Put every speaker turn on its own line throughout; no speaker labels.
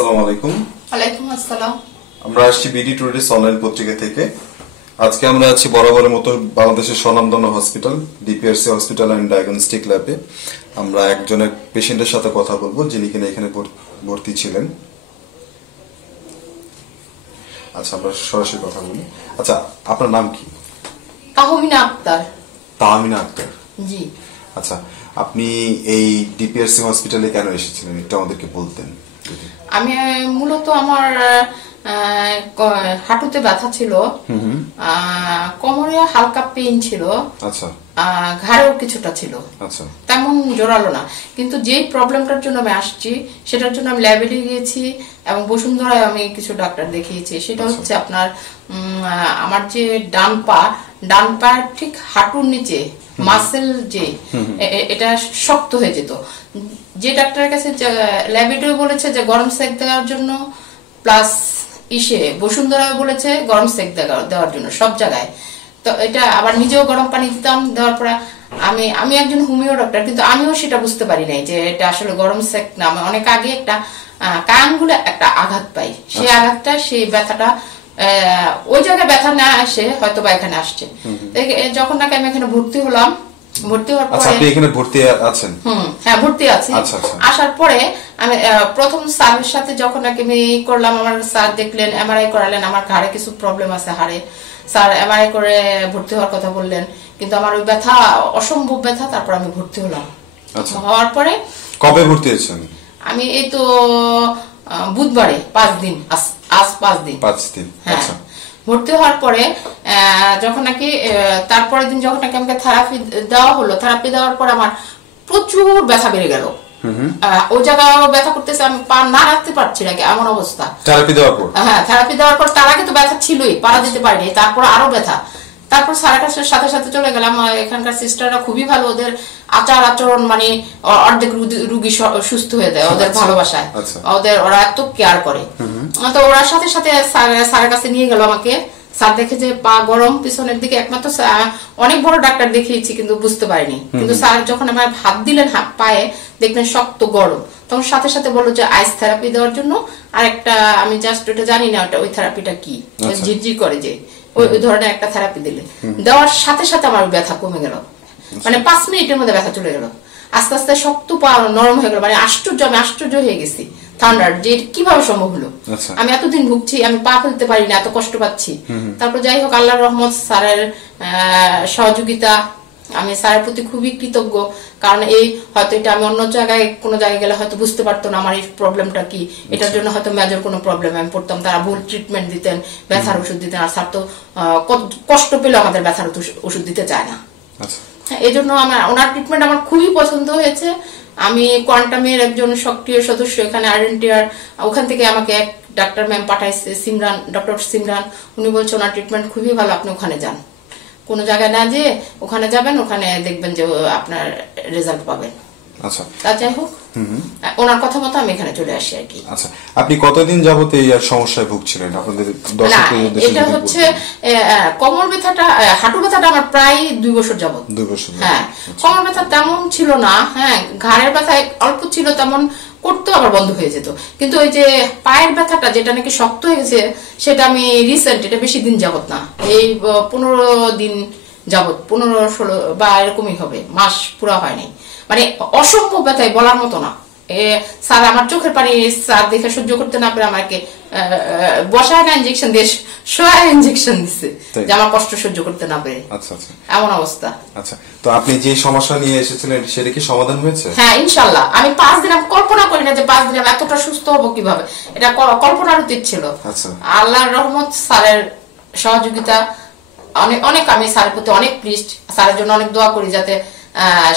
আসসালামু আলাইকুম।
ওয়ালাইকুম আসসালাম।
আমরা আসছি বিডি টুরিস্ট অনলাইন পত্রিকা থেকে। আজকে আমরা আছি বরাবরের মতো বাংলাদেশের স্বনামধন্য hospital DPRC hospital and diagnostic ল্যাবে আমরা একজনের পেশেন্টের সাথে কথা বলব যিনি কিনা এখানে ভর্তি ছিলেন। আচ্ছা আমরা সরাসরি কথা বলি। আচ্ছা আপনার নাম কি?
তাহমিনা আক্তার।
তাহমিনা আক্তার।
জি।
আচ্ছা আপনি এই ডিপিআরসি হসপিটালে কেন এসেছিলেন একটু আমাদেরকে বলতেন।
আমি মূলত আমার হাঁটুতে ব্যথা ছিল। আহ, কোমরে হালকা পেইন ছিল।
আচ্ছা।
ঘাড়েও কিছুটা ছিল।
আচ্ছা।
তেমন জোরালো না। কিন্তু যেই প্রবলেমটার জন্য আমি আসছি সেটার জন্য আমি ল্যাবেলে গিয়েছি এবং বসুন্ধরায় আমি কিছু ডাক্তার দেখিয়েছি। সেটা হচ্ছে আপনার আমার যে ডান পা ডান পা ঠিক হাঁটুর নিচে মাসেল যে এটা শক্ত হয়ে যেত। যে ডাক্তারের কাছে ল্যাবেটেও বলেছে যে গরম সেক দেওয়ার জন্য প্লাস ইসে বসুন্ধরায় বলেছে গরম সেক দেওয়ার জন্য সব জায়গায়। তো এটা আবার নিজেও গরম পানি দিতাম দেওয়ার পরে আমি আমি একজন হোমিও ডক্টর কিন্তু আমিও সেটা বুঝতে পারি নাই যে এটা আসলে গরম সেক না। আমি অনেক আগে একটা কায়ানগুলো একটা আঘাত পাই। সেই আঘাতটা সেই ব্যথাটা আহ, ওই জায়গায় ব্যথা না আসে হয়তো বা এখানে আসছে। যখন নাকি আমি এখানে ভর্তি হলাম ভর্তি হওয়ার
আচ্ছা
পরে
আপনি এখানে ভর্তি আছেন?
হুম হ্যাঁ ভর্তি আছি।
আচ্ছা, আচ্ছা।
আসার পরে আমি প্রথম স্যারের সাথে যখন আমি করলাম আমার স্যার দেখলেন এমআরআই করালেন আমার ঘাড়ে কিছু প্রবলেম আছে হাড়ে। স্যার এমআরআই করে ভর্তি হওয়ার কথা বললেন কিন্তু আমার ওই ব্যথা অসম্ভব ব্যথা তারপর আমি ভর্তি হলাম।
আচ্ছা।
হওয়ার পরে
কবে ভর্তি হয়েছেন?
আমি এই তো বুধবারে পাঁচ দিন আজ- পাঁচ দিন।
পাঁচ দিন
হ্যাঁ।
আচ্ছা।
ভর্তি হওয়ার পরে যখন নাকি তারপরের দিন যখন নাকি আমাকে থেরাপি দেওয়া হলো থেরাপি দেওয়ার পর আমার প্রচুর ব্যথা বেড়ে গেল। ওই জায়গায় ব্যথা করতেছে আমি পা না রাখতে পারছি নাকি এমন অবস্থা।
থেরাপি দেওয়ার পর?
হ্যাঁ থেরাপি দেওয়ার পর তার আগে তো ব্যথা ছিলই পাড়া দিতে পারিনি তারপর আরও ব্যথা। তারপর কাছে সাথে সাথে চলে গেলাম এখানকার সিস্টাররা খুবই ভালো ওদের আচার আচরণ মানে অর্ধেক রুগী- সুস্থ হয়ে যায় ওদের
আচ্ছা,
ভালোবাসায়।
আচ্ছা।
ওদের ওরা এত কেয়ার করে। তো ওরা সাথে সাথে স্যার- স্যারের কাছে নিয়ে গেল আমাকে। স্যার দেখে যে পা গরম পিছনের দিকে একমাত্র অনেক বড় ডাক্তার দেখিয়েছি কিন্তু বুঝতে পারিনি। কিন্তু স্যার যখন আমার হাত দিলেন হাত পায়ে দেখলেন শক্ত গরম। তখন সাথে সাথে বলল যে আইস থেরাপি দেওয়ার জন্য আর একটা আমি জাস্ট ওটা জানি না ওটা ওই থেরাপিটা কি?
আচ্ছা।
ঝিরঝির করে যে ওই ধরনের একটা থেরাপি দিলে। দেওয়ার সাথে সাথে আমার ব্যথা কমে গেল। মানে পাঁচ মিনিটের মধ্যে ব্যথা চলে গেল। আস্তে আস্তে শক্ত পা নরম হয়ে গেল মানে আশ্চর্য আমি আশ্চর্য হয়ে গেছি। থান্ডার যে কীভাবে সম্ভব হলো?
আচ্ছা।
আমি এতদিন ভুগছি আমি পা ফেলতে পারি না এত কষ্ট পাচ্ছি। তারপর যাই হোক আল্লাহ রহমত স্যারের সহযোগিতা আমি স্যারের প্রতি খুবই কৃতজ্ঞ। কারণ এই হয়তো এটা আমি অন্য জায়গায় কোনো জায়গায় গেলে হয়তো বুঝতে পারতো না আমার এই প্রবলেমটা কি। এটার জন্য হয়তো মেজর কোনো প্রবলেম আমি পড়তাম। তারা ভুল ট্রিটমেন্ট দিতেন ব্যথার ওষুধ দিতেন। আর স্যার তো কষ্ট পেলে আমাদের ব্যথার ওষুধ- দিতে চায় না।
আচ্ছা।
এই জন্য আমার ওনার ট্রিটমেন্ট আমার খুবই পছন্দ হয়েছে। আমি কোয়ান্টামের একজন সক্রিয় সদস্য এখানে আইডেন্টিয়ার ওখান থেকে আমাকে এক ডাক্তার ম্যাম পাঠাইছে সিমরান ডক্টর সিমরান। উনি বলছে ওনার ট্রিটমেন্ট খুবই ভালো আপনি ওখানে যান। কোনো জায়গায় না যে ওখানে যাবেন ওখানে দেখবেন যে আপনার রেজাল্ট পাবেন।
আচ্ছা।
তা যাই হোক। ওনার কথা মতো আমি এখানে চলে আসি আর কি।
আচ্ছা আপনি কতদিন যাবত এই সমস্যায় ভুগছিলেন? আপনাদের
এটা হচ্ছে কোমর ব্যথাটা হাঁটু ব্যথাটা আমার প্রায় দুই বছর যাবত।
দুই বছর
হ্যাঁ কোমর ব্যথা তেমন ছিল না হ্যাঁ ঘাড়ের ব্যথা অল্প ছিল তেমন করতেও আবার বন্ধ হয়ে যেত। কিন্তু ওই যে পায়ের ব্যথাটা যেটা নাকি শক্ত হয়ে গেছে সেটা আমি রিসেন্ট এটা বেশি দিন যাবত না। এই পনেরো দিন যাবত পনেরো ষোলো বা এরকমই হবে মাস পুরা হয়নি। মানে অসম্ভব ব্যথায় বলার মতো না। স্যার আমার চোখের পানি স্যার দেখে সহ্য করতে না পেরে আমাকে বসায় না ইঞ্জেকশন দিয়ে শোয়া ইঞ্জেকশন দিচ্ছে যে আমার কষ্ট সহ্য করতে না পেরে।
আচ্ছা আচ্ছা।
এমন অবস্থা।
আচ্ছা তো আপনি যে সমস্যা নিয়ে এসেছিলেন সেটা কি সমাধান হয়েছে?
হ্যাঁ ইনশাল্লাহ। আমি পাঁচ দিন আমি কল্পনা করি না যে পাঁচ দিন আমি এতটা সুস্থ হব কীভাবে। এটা কল্পনার অতীত ছিল।
আচ্ছা।
আল্লাহর রহমত স্যারের সহযোগিতা অনেক অনেক আমি স্যারের প্রতি অনেক প্লিস্ট স্যারের জন্য অনেক দোয়া করি যাতে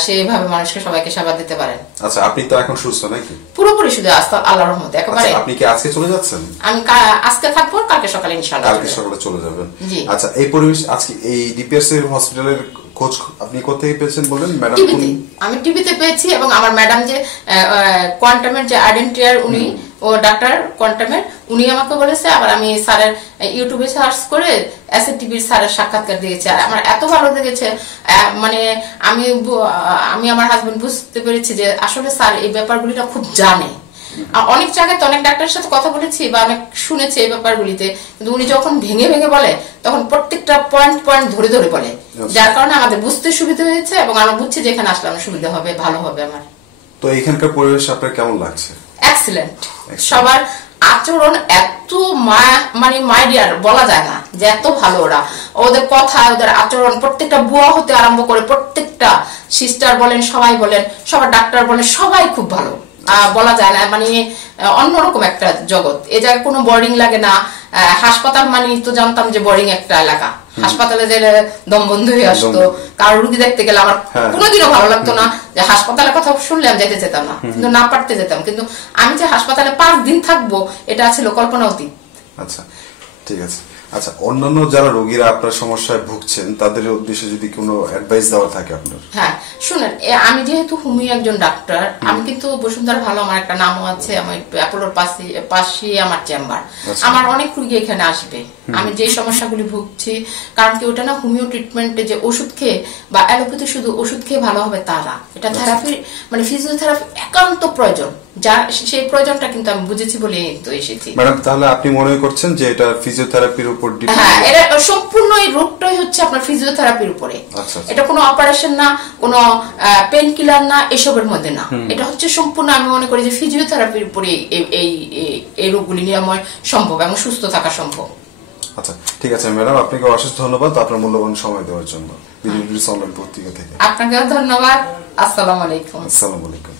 সেইভাবে মানুষকে সবাইকে সেবা দিতে পারেন।
আচ্ছা আপনি তো এখন সুস্থ নাকি?
পুরোপুরি শুধু আল্লাহর রহমত একেবারে।
আচ্ছা আপনি কি আজকে চলে যাচ্ছেন?
আমি আজকে থাকব কালকে সকালে ইনশাল্লাহ
কালকে সকালে চলে যাবেন। আচ্ছা এই পরিবেশ আজকে এই ডিপিএস এর হসপিটালের খোঁজ আপনি কোথায় পেয়েছেন বলেন? ম্যাডাম
আমি টিভিতে পেয়েছি এবং আমার ম্যাডাম যে কোয়ান্টামের যে আইডেন্টিয়ার উনি ও ডাক্তার কোয়ান্টামের উনি আমাকে বলেছে আবার আমি স্যারের ইউটিউবে সার্চ করে এসএ টিভির স্যারের সাক্ষাৎকার দিয়েছি। আর আমার এত ভালো লেগেছে মানে আমি আমি আমার হাজবেন্ড বুঝতে পেরেছি যে আসলে স্যার এই ব্যাপারগুলিটা খুব জানে। অনেক জায়গায় তো অনেক ডাক্তারের সাথে কথা বলেছি বা অনেক শুনেছি এই ব্যাপারগুলিতে কিন্তু উনি যখন ভেঙে ভেঙে বলে তখন প্রত্যেকটা পয়েন্ট পয়েন্ট ধরে ধরে বলে। যার কারণে আমাদের বুঝতে সুবিধা হয়েছে এবং আমরা বুঝছি যে এখানে আসলে আমার সুবিধা হবে ভালো হবে আমার।
তো এখানকার পরিবেশ আপনার কেমন লাগছে?
এক্সিলেন্ট সবার আচরণ এত মানে মাইডিয়ার বলা যায় না, যে এত ভালো ওরা। ওদের কথা, ওদের আচরণ, প্রত্যেকটা বুয়া হতে আরম্ভ করে প্রত্যেকটা সিস্টার বলেন, সবাই বলেন, সবার ডাক্তার বলেন, সবাই খুব ভালো। বলা যায় না মানে অন্যরকম একটা জগৎ। এ জায়গায় কোনো বোর্ডিং লাগে না। হাসপাতাল মানে তো জানতাম যে বোর্ডিং একটা এলাকা। হাসপাতালে যে দম বন্ধ হয়ে আসতো কারও রুগী দেখতে গেলে আমার
হ্যাঁ।
কোনোদিনও ভালো লাগতো না যে হাসপাতালের কথা শুনলে আমি যেতে যেতাম না কিন্তু না পারতে যেতাম। কিন্তু আমি যে হাসপাতালে পাঁচ দিন থাকব এটা ছিল কল্পনা অতীত।
আচ্ছা ঠিক আছে। আচ্ছা অন্যান্য যারা রোগীরা আপনার সমস্যায় ভুগছেন তাদের উদ্দেশ্যে যদি কোনো অ্যাডভাইস দেওয়া থাকে আপনার।
হ্যাঁ শুনেন আমি যেহেতু হুমি একজন ডাক্তার আমি কিন্তু বসুন্ধরা ভালো আমার একটা নামও আছে আমার একটু অ্যাপোলোর পাশে পাশে আমার চেম্বার।
আচ্ছা।
আমার অনেক রুগী এখানে আসবে। আমি যে সমস্যাগুলি ভুগছি কারণ কি ওটা না হোমিও ট্রিটমেন্টে যে ওষুধ খেয়ে বা অ্যালোপ্যাথি শুধু ওষুধ খেয়ে ভালো হবে তা না। এটা
আচ্ছা।
থেরাপি মানে ফিজিওথেরাপি একান্ত প্রয়োজন। যা সেই প্রয়োজনটা কিন্তু আমি বুঝেছি বলে তো এসেছি।
ম্যাডাম তাহলে আপনি মনে করছেন যে এটা ফিজিওথেরাপির উপর
হ্যাঁ এটা সম্পূর্ণ এই রোগটাই হচ্ছে আপনার ফিজিওথেরাপির উপরে।
আচ্ছা, আচ্ছা।
এটা কোনো অপারেশন না কোনো পেন কিলার না এসবের মধ্যে না। এটা হচ্ছে সম্পূর্ণ আমি মনে করি যে ফিজিওথেরাপির উপরে এই এই রোগগুলি নিরাময় সম্ভব এবং সুস্থ থাকা সম্ভব।
আচ্ছা ঠিক আছে ম্যাডাম আপনাকে অশেষ ধন্যবাদ আপনার মূল্যবান সময় দেওয়ার জন্য। অনলাইন পত্রিকা থেকে।
আপনাকেও ধন্যবাদ। আসসালামু আলাইকুম।
আসসালামু আলাইকুম।